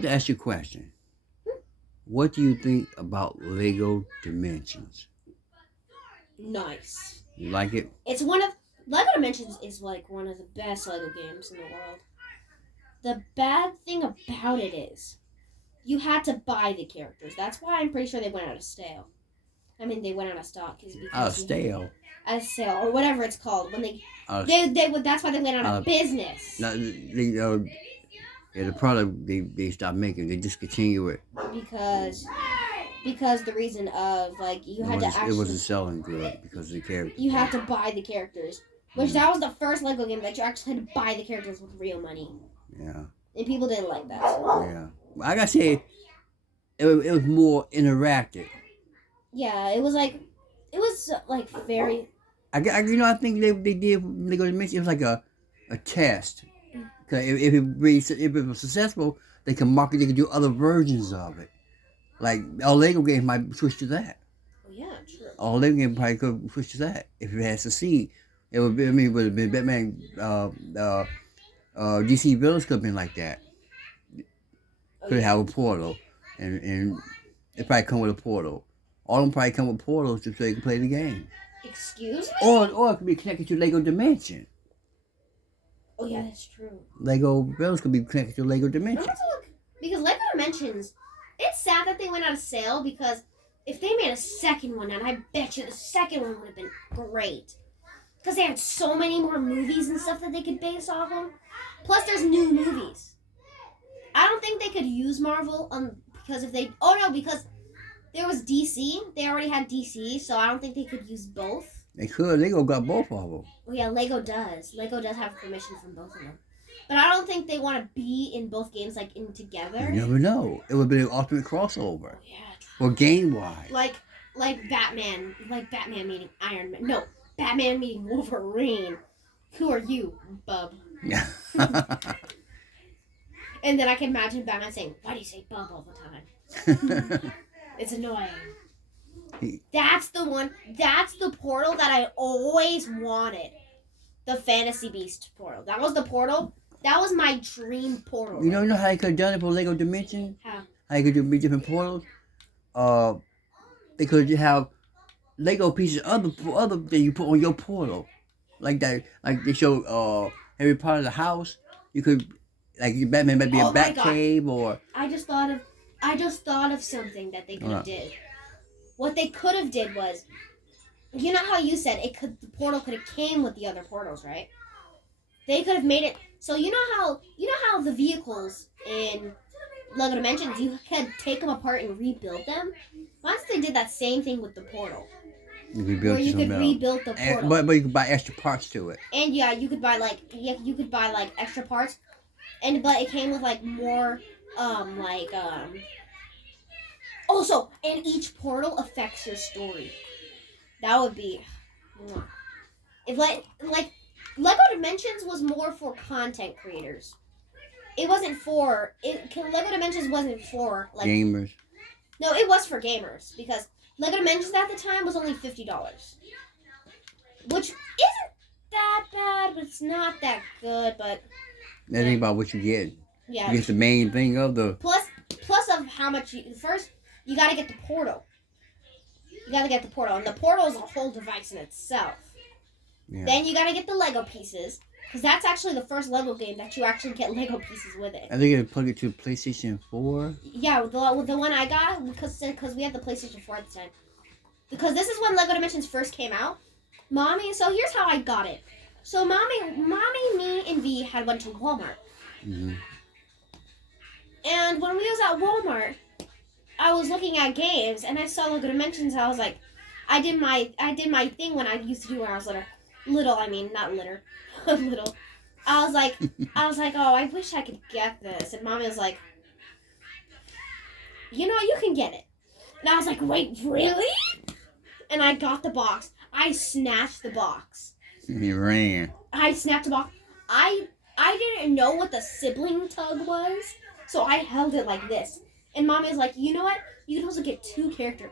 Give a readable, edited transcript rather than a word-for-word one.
To ask you a question. What do you think about Lego Dimensions? Nice. You like it? It's one of Lego Dimensions is like one of the best Lego games in the world. The bad thing about it is you had to buy the characters. That's why I'm pretty sure they went out of stale. I mean, they went out of stock is because Stale. Out of sale or whatever it's called when Uh, they would. That's why they went out of business. no, the product they stopped making. They discontinue it. because because the reason of like you had to It actually wasn't selling good because of the character. you had to buy the characters. Which that was the first Lego game that you actually had to buy the characters with real money. Yeah. And people didn't like that. So. Yeah. I gotta say, it was more interactive. Yeah, it was like very. I think they did Lego Dimensions. It was like a test. Cause if it was successful, they can market. They can do other versions of it. Like our Lego game might switch to that. Oh yeah, true. Our Lego game probably could switch to that if it had succeed. It would be. I mean, it would have been Batman. DC Villains could have been like that. Could have a portal, and it probably come with a portal. All of them probably come with portals so they can play the game. Excuse me? Or it could be connected to Lego Dimension. Oh yeah, that's true. Lego Villains could be connected to Lego Dimension. Because Lego Dimensions, it's sad that they went out of sale because if they made a second one, and I bet you the second one would have been great. Because they had so many more movies and stuff that they could base off of. Plus, there's new movies. I don't think they could use Marvel because if they... Oh, no, because there was DC. They already had DC, so I don't think they could use both. They could. Lego got both of them. Oh, yeah, Lego does. Lego does have permission from both of them. But I don't think they want to be in both games, like, in together. You never know. It would be an ultimate crossover. Oh, yeah. Or game-wise. Like Batman meeting Iron Man. No, Batman meeting Wolverine. Who are you, bub? Yeah. And then I can imagine Batman saying, "Why do you say bub all the time?" It's annoying. That's the one. That's the portal that I always wanted. The Fantasy Beast portal. That was the portal. That was my dream portal. You know how you could have done it for Lego Dimension? How you could do different portals? They could have Lego pieces other that you put on your portal, like that. Like they show every part of the house. You could like your Batman might be a Batcave or. I just thought of something that they could have did. What they could have did was, you know how you said the portal could have came with the other portals, right? They could have made it so you know how the vehicles in Lego Dimensions, you could take them apart and rebuild them. Once they did that same thing with the portal, where you could rebuild the portal, but you could buy extra parts to it. And yeah, you could buy like extra parts, but it came with like more Also, and each portal affects your story. That would be if like Lego Dimensions was more for content creators. It wasn't for Lego Dimensions wasn't for like gamers. No, it was for gamers because Lego Dimensions at the time was only $50, which isn't that bad, but it's not that good. But think about what you get. Yeah, you get the main thing of the plus of how much first you got to get the portal. You got to get the portal, and the portal is a whole device in itself. Yeah. Then you got to get the Lego pieces. Because that's actually the first Lego game that you actually get Lego pieces with it. Are they going to plug it to PlayStation 4? Yeah, the one I got, because we had the PlayStation 4 at the time. Because this is when Lego Dimensions first came out. So here's how I got it. So Mommy, me, and V had went to Walmart. Mm-hmm. And when we was at Walmart, I was looking at games, and I saw Lego Dimensions, and I was like, I did my thing when I used to do when I was little. Little, I mean, not litter. Little. I was like, oh, I wish I could get this. And Mommy was like, you know, you can get it. And I was like, wait, really? And I got the box. I snatched the box. You ran. I snapped the box. I didn't know what the sibling tug was, so I held it like this. And Mommy was like, you know what? You can also get 2 character